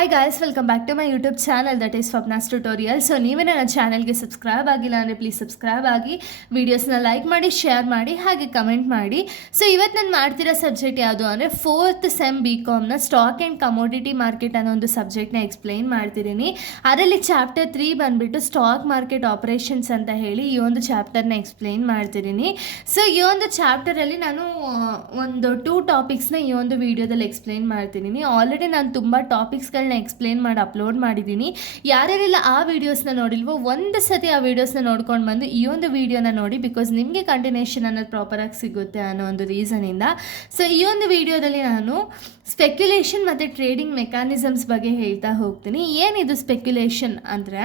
Hi guys, welcome back to my YouTube channel that is Swapna's tutorial. So ನೀವೇ ನನ್ನ ಚಾನಲ್ಗೆ subscribe ಆಗಿಲ್ಲ ಅಂದರೆ ಪ್ಲೀಸ್ ಸಬ್ಸ್ಕ್ರೈಬ್ ಆಗಿ, ವೀಡಿಯೋಸ್ನ ಲೈಕ್ ಮಾಡಿ, ಶೇರ್ ಮಾಡಿ, ಹಾಗೆ ಕಮೆಂಟ್ ಮಾಡಿ. ಸೊ ಇವತ್ತು ನಾನು ಮಾಡ್ತಿರೋ ಸಬ್ಜೆಕ್ಟ್ ಯಾವುದು ಅಂದರೆ 4th ಸೆಮ್ BComನ ಸ್ಟಾಕ್ ಆ್ಯಂಡ್ ಕಮೋಡಿಟಿ ಮಾರ್ಕೆಟ್ ಅನ್ನೋ ಒಂದು ಸಬ್ಜೆಕ್ಟ್ನ ಎಕ್ಸ್ಪ್ಲೈನ್ ಮಾಡ್ತಿದ್ದೀನಿ. ಅದರಲ್ಲಿ ಚಾಪ್ಟರ್ 3 ಬಂದುಬಿಟ್ಟು ಸ್ಟಾಕ್ ಮಾರ್ಕೆಟ್ ಆಪರೇಷನ್ಸ್ ಅಂತ ಹೇಳಿ ಈ ಒಂದು ಚಾಪ್ಟರ್ನ ಎಕ್ಸ್ಪ್ಲೈನ್ ಮಾಡ್ತಿದ್ದೀನಿ. ಸೊ ಈ ಒಂದು ಚಾಪ್ಟರಲ್ಲಿ ನಾನು ಒಂದು 2 ಟಾಪಿಕ್ಸ್ನ ಈ ಒಂದು ವಿಡಿಯೋದಲ್ಲಿ ಎಕ್ಸ್ಪ್ಲೈನ್ ಮಾಡ್ತಿದ್ದೀನಿ. ಆಲ್ರೆಡಿ ನಾನು ತುಂಬ ಟಾಪಿಕ್ಸ್ಗಳನ್ನ ಎಕ್ಸ್ಪ್ಲೇನ್ ಮಾಡಿ ಅಪ್ಲೋಡ್ ಮಾಡಿದ್ದೀನಿ. ಯಾರ್ಯಾರೆಲ್ಲ ಆ ವಿಡಿಯೋಸ್ನ ನೋಡಿಲ್ವೋ ಒಂದು ಸತಿ ಆ ವಿಡಿಯೋಸ್ನ ನೋಡ್ಕೊಂಡು ಬಂದು ಈ ಒಂದು ವಿಡಿಯೋನ ನೋಡಿ, ಬಿಕಾಸ್ ನಿಮಗೆ ಕಂಟಿನ್ಯೂಷನ್ ಅನ್ನೋದು ಪ್ರಾಪರಾಗಿ ಸಿಗುತ್ತೆ ಅನ್ನೋ ಒಂದು ರೀಸನಿಂದ. ಸೊ ಈ ಒಂದು ವಿಡಿಯೋದಲ್ಲಿ ನಾನು ಸ್ಪೆಕ್ಯುಲೇಷನ್ ಮತ್ತು ಟ್ರೇಡಿಂಗ್ ಮೆಕ್ಯಾನಿಸಮ್ಸ್ ಬಗ್ಗೆ ಹೇಳ್ತಾ ಹೋಗ್ತೀನಿ. ಏನಿದು ಸ್ಪೆಕ್ಯುಲೇಷನ್ ಅಂದರೆ,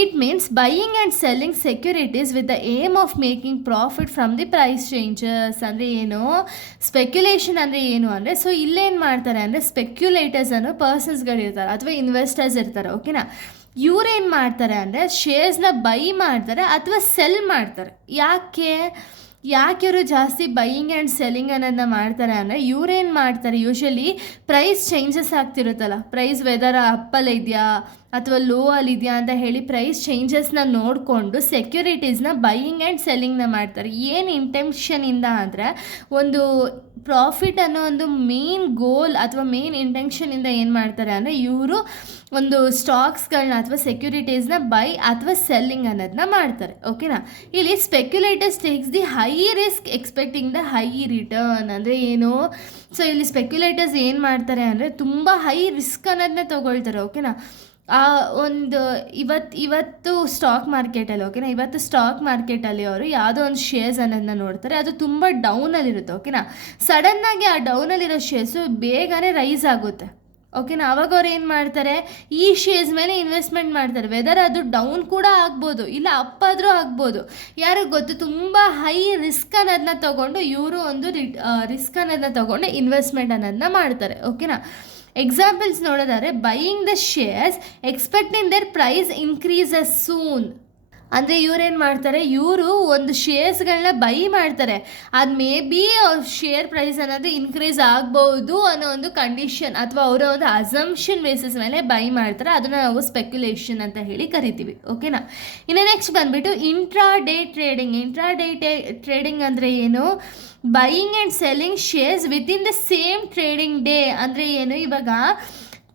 it means buying and selling securities with the aim of making profit from the price changes. ಅಂದರೆ ಏನು ಸ್ಪೆಕ್ಯುಲೇಷನ್ ಅಂದರೆ ಏನು ಅಂದರೆ, ಸೊ ಇಲ್ಲೇನು ಮಾಡ್ತಾರೆ ಅಂದರೆ, ಸ್ಪೆಕ್ಯುಲೇಟರ್ಸ್ ಅನ್ನೋ ಪರ್ಸನ್ಸ್ಗಳಿರ್ತಾರೆ ಅಥವಾ ಇನ್ವೆಸ್ಟರ್ಸ್ ಇರ್ತಾರೆ, ಓಕೆನಾ. ಇವ್ರೇನು ಮಾಡ್ತಾರೆ ಅಂದರೆ ಶೇರ್ಸ್ನ ಬೈ ಮಾಡ್ತಾರೆ ಅಥವಾ ಸೆಲ್ ಮಾಡ್ತಾರೆ. ಯಾಕೆ ಇವರು ಜಾಸ್ತಿ ಬೈಯಿಂಗ್ ಆ್ಯಂಡ್ ಸೆಲ್ಲಿಂಗ್ ಅನ್ನೋದನ್ನ ಮಾಡ್ತಾರೆ ಅಂದರೆ, ಇವ್ರೇನು ಮಾಡ್ತಾರೆ, ಯೂಶ್ವಲಿ ಪ್ರೈಸ್ ಚೇಂಜಸ್ ಆಗ್ತಿರುತ್ತಲ್ಲ, ಪ್ರೈಸ್ ವೆದರ್ ಅಪ್ಪಲ್ಲಿ ಇದೆಯಾ ಅಥವಾ ಲೋ ಅಲ್ಲಿದೆಯಾ ಅಂತ ಹೇಳಿ ಪ್ರೈಸ್ ಚೇಂಜಸ್ನ ನೋಡಿಕೊಂಡು ಸೆಕ್ಯೂರಿಟೀಸ್ನ ಬೈಯಿಂಗ್ ಆ್ಯಂಡ್ ಸೆಲ್ಲಿಂಗ್ನ ಮಾಡ್ತಾರೆ. ಏನು ಇಂಟೆನ್ಷನಿಂದ ಅಂದರೆ, ಒಂದು ಪ್ರಾಫಿಟ್ ಅನ್ನೋ ಒಂದು ಮೇನ್ ಗೋಲ್ ಅಥವಾ ಮೇನ್ ಇಂಟೆನ್ಷನಿಂದ ಏನು ಮಾಡ್ತಾರೆ ಅಂದರೆ, ಇವರು ಒಂದು ಸ್ಟಾಕ್ಸ್ಗಳನ್ನ ಅಥವಾ ಸೆಕ್ಯೂರಿಟೀಸ್ನ ಬೈ ಅಥವಾ ಸೆಲ್ಲಿಂಗ್ ಅನ್ನೋದನ್ನ ಮಾಡ್ತಾರೆ, ಓಕೆನಾ. ಇಲ್ಲಿ speculators takes the high risk expecting the high return. ಅಂದರೆ ಏನು, ಸೊ ಇಲ್ಲಿ ಸ್ಪೆಕ್ಯುಲೇಟರ್ಸ್ ಏನು ಮಾಡ್ತಾರೆ ಅಂದರೆ ತುಂಬ ಹೈ ರಿಸ್ಕ್ ಅನ್ನೋದನ್ನ ತೊಗೊಳ್ತಾರೆ, ಓಕೆನಾ. ಒಂದು ಇವತ್ತು ಸ್ಟಾಕ್ ಮಾರ್ಕೆಟಲ್ಲಿ, ಓಕೆನಾ, ಇವತ್ತು ಸ್ಟಾಕ್ ಮಾರ್ಕೆಟಲ್ಲಿ ಅವರು ಯಾವುದೋ ಒಂದು ಶೇರ್ಸ್ ಅನ್ನೋದನ್ನ ನೋಡ್ತಾರೆ, ಅದು ತುಂಬ ಡೌನಲ್ಲಿರುತ್ತೆ, ಓಕೆನಾ. ಸಡನ್ನಾಗಿ ಆ ಡೌನಲ್ಲಿರೋ ಶೇರ್ಸು ಬೇಗನೆ ರೈಸ್ ಆಗುತ್ತೆ, ಓಕೆನಾ. ಅವಾಗ ಅವ್ರು ಏನು ಮಾಡ್ತಾರೆ, ಈ ಶೇರ್ಸ್ ಮೇಲೆ ಇನ್ವೆಸ್ಟ್ಮೆಂಟ್ ಮಾಡ್ತಾರೆ. ವೆದರ್ ಅದು ಡೌನ್ ಕೂಡ ಆಗ್ಬೋದು, ಇಲ್ಲ ಅಪ್ ಆದರೂ ಆಗ್ಬೋದು, ಯಾರಿಗೆ ಗೊತ್ತು. ತುಂಬ ಹೈ ರಿಸ್ಕ್ ಅನ್ನೋದನ್ನ ತೊಗೊಂಡು ಇವರು ಒಂದು ರಿಸ್ಕ್ ಅನ್ನೋದನ್ನ ತೊಗೊಂಡು ಇನ್ವೆಸ್ಟ್ಮೆಂಟ್ ಅನ್ನೋದನ್ನ ಮಾಡ್ತಾರೆ, ಓಕೆನಾ. ಎಕ್ಸಾಂಪಲ್ಸ್ ನೋಡೋದಾದ್ರೆ, buying the shares expecting their price increases soon. ಅಂದರೆ ಇವ್ರೇನು ಮಾಡ್ತಾರೆ, ಇವರು ಒಂದು ಶೇರ್ಸ್ಗಳನ್ನ ಬೈ ಮಾಡ್ತಾರೆ, ಅದು ಮೇ ಬಿ ಶೇರ್ ಪ್ರೈಸ್ ಅನ್ನೋದು ಇನ್ಕ್ರೀಸ್ ಆಗ್ಬೋದು ಅನ್ನೋ ಒಂದು ಕಂಡೀಷನ್ ಅಥವಾ ಅವರ ಒಂದು ಅಸಂಪ್ಷನ್ ಬೇಸಿಸ್ ಮೇಲೆ ಬೈ ಮಾಡ್ತಾರೆ. ಅದನ್ನು ನಾವು ಸ್ಪೆಕ್ಯುಲೇಷನ್ ಅಂತ ಹೇಳಿ ಕರಿತೀವಿ, ಓಕೆನಾ. ಇನ್ನು ನೆಕ್ಸ್ಟ್ ಬಂದುಬಿಟ್ಟು ಇಂಟ್ರಾ ಡೇ ಟ್ರೇಡಿಂಗ್. ಟ್ರೇಡಿಂಗ್ ಅಂದರೆ ಏನು, buying and selling shares within the same trading day. ಅಂದರೆ ಏನು, ಇವಾಗ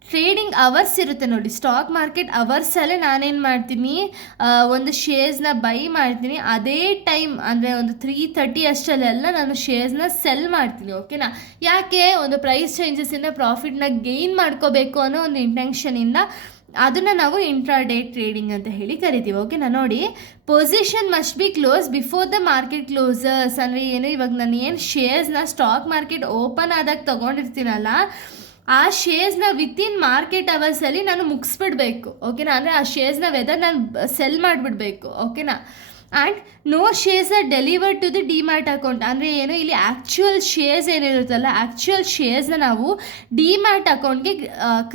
ಟ್ರೇಡಿಂಗ್ ಅವರ್ಸ್ ಇರುತ್ತೆ ನೋಡಿ, ಸ್ಟಾಕ್ ಮಾರ್ಕೆಟ್ ಅವರ್ಸಲ್ಲೇ ನಾನೇನು ಮಾಡ್ತೀನಿ, ಒಂದು ಶೇರ್ಸ್ನ ಬೈ ಮಾಡ್ತೀನಿ, ಅದೇ ಟೈಮ್ ಅಂದರೆ ಒಂದು 3:30 ಅಷ್ಟರಲ್ಲೆಲ್ಲ ನಾನು ಶೇರ್ಸ್ನ ಸೆಲ್ ಮಾಡ್ತೀನಿ, ಓಕೆನಾ. ಯಾಕೆ, ಒಂದು ಪ್ರೈಸ್ ಚೇಂಜಸ್ಸಿಂದ ಪ್ರಾಫಿಟ್ನ ಗೇನ್ ಮಾಡ್ಕೋಬೇಕು ಅನ್ನೋ ಒಂದು ಇಂಟೆನ್ಷನಿಂದ ಅದನ್ನು ನಾವು ಇಂಟ್ರಾ ಡೇ ಟ್ರೇಡಿಂಗ್ ಅಂತ ಹೇಳಿ ಕರಿತೀವಿ, ಓಕೆನಾ. ನೋಡಿ, position must be close before the market closers. ಅಂದರೆ ಏನು, ಇವಾಗ ನಾನು ಏನು ಶೇರ್ಸ್ನ ಸ್ಟಾಕ್ ಮಾರ್ಕೆಟ್ ಓಪನ್ ಆದಾಗ ತೊಗೊಂಡಿರ್ತೀನಲ್ಲ, ಆ ಶೇರ್ಸ್ನ ವಿತಿನ್ ಮಾರ್ಕೆಟ್ ಅವರ್ಸಲ್ಲಿ ನಾನು ಮುಗಿಸ್ಬಿಡ್ಬೇಕು, ಓಕೆನಾ. ಅಂದರೆ ಆ ಶೇರ್ಸ್ನ ವೆದರ್ ನಾನು ಸೆಲ್ ಮಾಡಿಬಿಡ್ಬೇಕು, ಓಕೆನಾ. And no shares are delivered to the demat account. ಅಂದರೆ ಏನು, ಇಲ್ಲಿ ಆ್ಯಕ್ಚುಯಲ್ ಶೇರ್ಸ್ ಏನಿರುತ್ತಲ್ಲ, ಆ್ಯಕ್ಚುಯಲ್ ಶೇರ್ಸ್ನ ನಾವು ಡಿಮ್ಯಾಟ್ ಅಕೌಂಟ್ಗೆ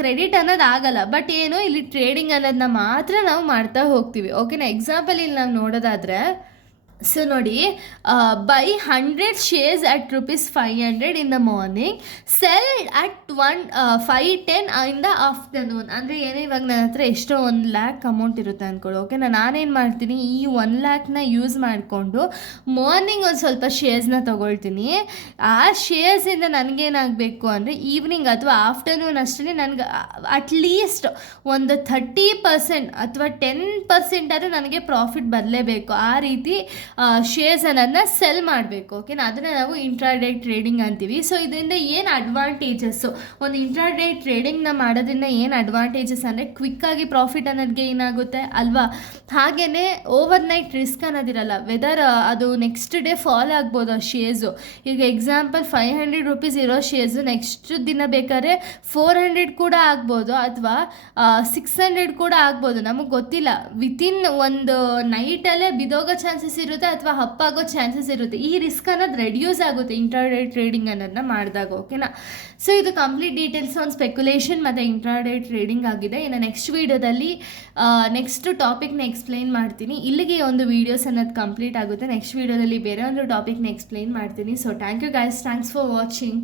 ಕ್ರೆಡಿಟ್ ಅನ್ನೋದು ಆಗಲ್ಲ. ಬಟ್ ಏನು, ಇಲ್ಲಿ ಟ್ರೇಡಿಂಗ್ ಅನ್ನೋದನ್ನ ಮಾತ್ರ ನಾವು ಮಾಡ್ತಾ ಹೋಗ್ತೀವಿ, ಓಕೆನಾ. ಎಕ್ಸಾಂಪಲ್ ಇಲ್ಲಿ ನಾವು ನೋಡೋದಾದರೆ, ಸೊ ನೋಡಿ, by 100 shares at ₹500 in the morning, cell at 5:10 in the afternoon. ಅಂದರೆ ಏನೇ, ಇವಾಗ ನನ್ನ ಹತ್ರ ಎಷ್ಟೋ 1 lakh ಅಮೌಂಟ್ ಇರುತ್ತೆ ಅಂದ್ಕೊಳ್ಳಿ, ಓಕೆ. ನಾನೇನು ಮಾಡ್ತೀನಿ, ಈ 1 lakhನ ಯೂಸ್ ಮಾಡಿಕೊಂಡು ಮಾರ್ನಿಂಗ್ ಒಂದು ಸ್ವಲ್ಪ ಶೇರ್ಸ್ನ ತೊಗೊಳ್ತೀನಿ. ಆ ಶೇರ್ಸಿಂದ ನನಗೇನಾಗಬೇಕು ಅಂದರೆ, ಈವ್ನಿಂಗ್ ಅಥವಾ ಆಫ್ಟರ್ನೂನ್ ಅಷ್ಟೇ ನನಗೆ ಅಟ್ಲೀಸ್ಟ್ ಒಂದು 30% ಅಥವಾ 10% ಆದರೂ ನನಗೆ ಪ್ರಾಫಿಟ್ ಬರಲೇಬೇಕು. ಆ ರೀತಿ ಶೇರ್ಸ್ ಅನ್ನೋದನ್ನ ಸೆಲ್ ಮಾಡಬೇಕು, ಓಕೆನಾ. ಅದನ್ನು ನಾವು ಇಂಟ್ರಾಡೇ ಟ್ರೇಡಿಂಗ್ ಅಂತೀವಿ. ಸೊ ಇದರಿಂದ ಏನು ಅಡ್ವಾಂಟೇಜಸ್ಸು, ಒಂದು ಇಂಟ್ರಾಡೇ ಟ್ರೇಡಿಂಗ್ನ ಮಾಡೋದ್ರಿಂದ ಏನು ಅಡ್ವಾಂಟೇಜಸ್ ಅಂದರೆ, ಕ್ವಿಕ್ಕಾಗಿ ಪ್ರಾಫಿಟ್ ಅನ್ನೋದು ಏನಾಗುತ್ತೆ ಅಲ್ವಾ. ಹಾಗೆಯೇ ಓವರ್ನೈಟ್ ರಿಸ್ಕ್ ಅನ್ನೋದಿರಲ್ಲ, ವೆದರ್ ಅದು ನೆಕ್ಸ್ಟ್ ಡೇ ಫಾಲ್ ಆಗ್ಬೋದು ಆ ಶೇರ್ಸು. ಈಗ ಎಕ್ಸಾಂಪಲ್ ₹500 ಇರೋ ಶೇರ್ಸು ನೆಕ್ಸ್ಟ್ ದಿನ ಬೇಕಾದ್ರೆ 400 ಕೂಡ ಆಗ್ಬೋದು ಅಥವಾ 600 ಕೂಡ ಆಗ್ಬೋದು, ನಮಗೆ ಗೊತ್ತಿಲ್ಲ. ವಿತಿನ್ ಒಂದು ನೈಟಲ್ಲೇ ಬಿದೋಗೋ ಚಾನ್ಸಸ್ ಇರುತ್ತೆ ಅಥವಾ ಹಪ್ಪಾಗೋ ಚಾನ್ಸಸ್ ಇರುತ್ತೆ. ಈ ರಿಸ್ಕ್ ಅನ್ನೋದು ರೆಡ್ಯೂಸ್ ಆಗುತ್ತೆ ಇಂಟ್ರಾಡೇ ಟ್ರೇಡಿಂಗ್ ಅನ್ನೋದನ್ನ ಮಾಡಿದಾಗ, ಓಕೆನಾ. ಸೊ ಇದು ಕಂಪ್ಲೀಟ್ ಡೀಟೇಲ್ಸ್ ಆನ್ ಸ್ಪೆಕ್ಯುಲೇಷನ್ ಮತ್ತು ಇಂಟ್ರಾಡೇ ಟ್ರೇಡಿಂಗ್ ಆಗಿದೆ. ಇನ್ನು ನೆಕ್ಸ್ಟ್ ವೀಡಿಯೋದಲ್ಲಿ ನೆಕ್ಸ್ಟ್ ಟಾಪಿಕ್ನ ಎಕ್ಸ್ಪ್ಲೈನ್ ಮಾಡ್ತೀನಿ. ಇಲ್ಲಿಗೆ ಒಂದು ವೀಡಿಯೋಸ್ ಅನ್ನೋದು ಕಂಪ್ಲೀಟ್ ಆಗುತ್ತೆ. ನೆಕ್ಸ್ಟ್ ವೀಡಿಯೋದಲ್ಲಿ ಬೇರೆ ಒಂದು ಟಾಪಿಕ್ನ ಎಕ್ಸ್ಪ್ಲೈನ್ ಮಾಡ್ತೀನಿ. So thank you guys, thanks for watching.